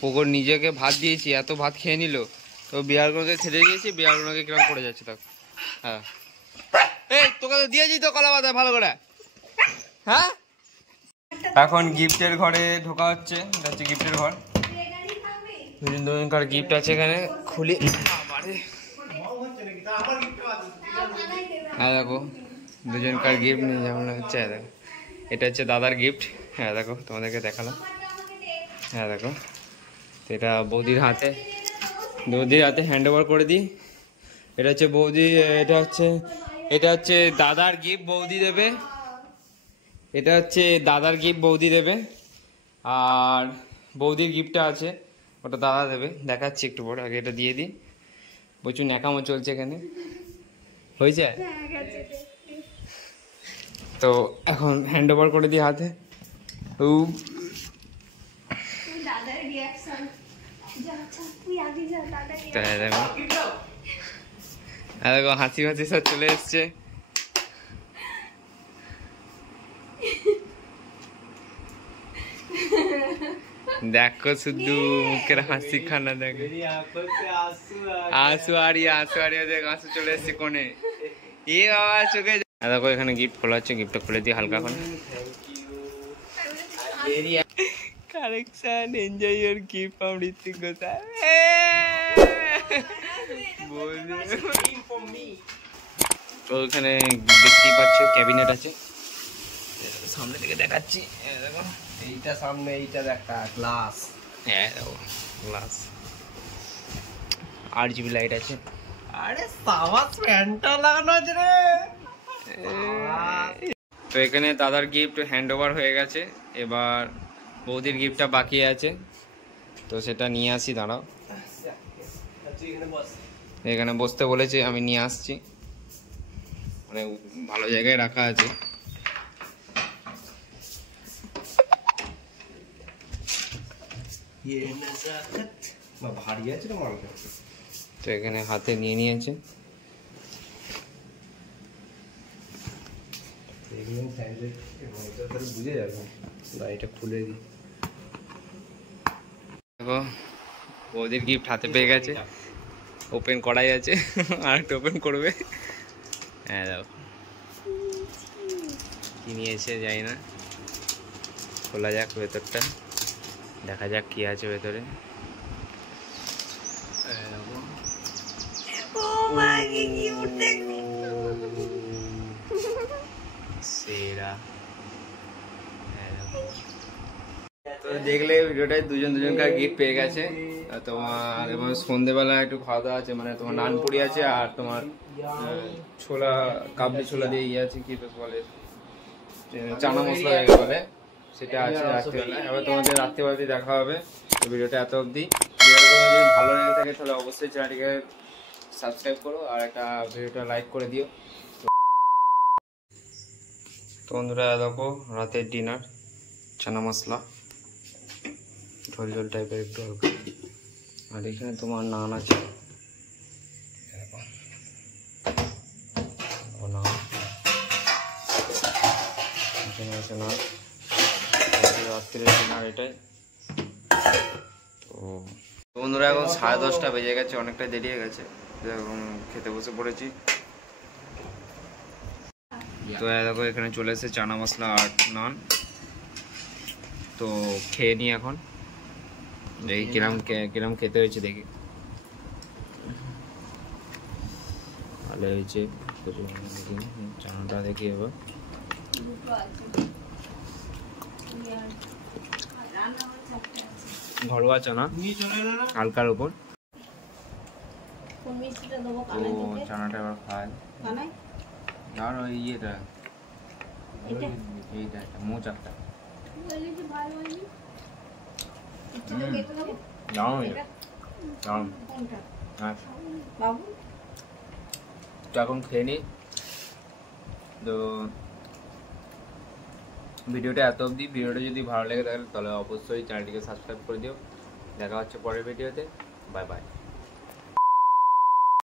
পোকর নিজেকে ভাত দিয়েছি, এত ভাত খেয়ে নিল, তো বিড়ালগুলোকে খেতে দিয়েছি, বিড়ালগুলোকে কিরকম পড়ে যাচ্ছে তাকে। হ্যাঁ এই তোকে তো দিয়েছি তো কলা পাতা ভালো করে। হ্যাঁ এখন গিফটের ঘরে ঢোকা হচ্ছে, এটা হচ্ছে গিফটের ঘর। দুজনকার গিফট আছে এখানে, খুলি। হ্যাঁ দেখো দুজনকার গিফট নিয়ে যেমন হচ্ছে, দেখো এটা হচ্ছে দাদার গিফট। হ্যাঁ দেখো তোমাদেরকে দেখালাম। হ্যাঁ দেখো তো এটা বৌদির হাতে হ্যান্ড ওভার করে দিই। এটা হচ্ছে বৌদি, এটা হচ্ছে দাদার গিফট, বৌদি দেবে। এটা হচ্ছে দাদার গিফট, বৌদি দেবে। আর বৌদির গিফটটা আছে, ওটা দাদা দেবে, দেখাচ্ছি একটু পরে। আগে এটা দিয়ে দিই, প্রচুর ন্যাকামো চলছে এখানে, হয়েছে। তো এখন হ্যান্ড ওভার করে দিই হাতে। দেখো হাসি হাসি সব চলে এসছে। দেখো শুধু মুখের হাসি খানা, দেখো আঁসু দেখ আঁসু চলে এসছে কোণে। এ বাবা চোখে। দেখো এখানে গিফট খোলা হচ্ছে, গিফটটা খুলে দিই হালকা করে। Correction, enjoy your gift from Ritwik Ghoshal. তো ওখানে দেখতেই পাচ্ছ ক্যাবিনেট আছে, সামনে থেকে দেখাচ্ছি। দেখো এইটা সামনে, এইটা একটা গ্লাস। হ্যাঁ গ্লাস, RGB লাইট আছে। আরে সাবাস, ফ্যানটা লাগানো আছে রে। তো এখানে দাদার গিফট হ্যান্ড ওভার হয়ে গেছে, এবার বৌদির গিফটটা বাকি আছে, তো সেটা নিয়ে আসি। দাঁড়াও, এখানে বসতে বলেছে, আমি নিয়ে আসছি, মানে ভালো জায়গায় রাখা আছে। ভারী আছে না মালটা, তো এখানে হাতে নিয়ে নিয়েছে। বুঝে যাবে, এটা খুলে দিই। দেখো বৌদির গিফট হাতে পেয়ে গেছে, ওপেন করাই আছে, আর একটা ওপেন করবে। হ্যাঁ দেখো কি নিয়েছে জানি না, খোলা যাক ভেতরটা, দেখা যাক কি আছে ভেতরে। সেরা। তো দেখলে ভিডিওটায় দুজনকার গিফট পেয়ে গেছে। তোমার এবং সন্ধ্যেবেলা একটু খাওয়া দাওয়া আছে, মানে তোমার নানপুরি আছে, আর তোমার ছোলা, কাবলি ছোলা দিয়ে ইয়ে আছে, কি বেশ বলে চানা মশলা বলে, সেটা আছে রাত্রিবেলা। এবার তোমাদের রাত্রিবেলাতে দেখা হবে। তো ভিডিওটা এত অবধি। ভিডিওটা যদি ভালো লেগে থাকে তাহলে অবশ্যই চ্যানেলটিকে সাবস্ক্রাইব করো, আর একটা ভিডিওটা লাইক করে দিও। তো বন্ধুরা দেখো রাতের ডিনার, চানা মশলা, ঝোল ঝোল টাইপের একটু হালকা, আর এখানে তোমার নান আছে, রাত্রের ডিনার এটাই। তো বন্ধুরা এখন 10:30 বেজে গেছে, অনেকটা দেরি হয়ে গেছে, এখন খেতে বসে পড়েছি। তো দেখো এখানে চলে এসেছে চানা মশলা আর নান, তো খেয়ে নিই এখন, দেখি কিরম খেতে হয়েছে, দেখি ভালো হয়েছে। চানাটা দেখি এবার, ঘরোয়া চানা হালকার উপর। তো চানাটা এবার খায়, আর ওই ইয়েটা এইটা একটা মোচাকটা এখন খেয়ে নি। তো ভিডিওটা এত অবধি। ভিডিওটা যদি ভালো লেগে থাকে তাহলে অবশ্যই চ্যানেলটিকে সাবস্ক্রাইব করে দিও। দেখা হচ্ছে পরের ভিডিওতে, বাই বাই।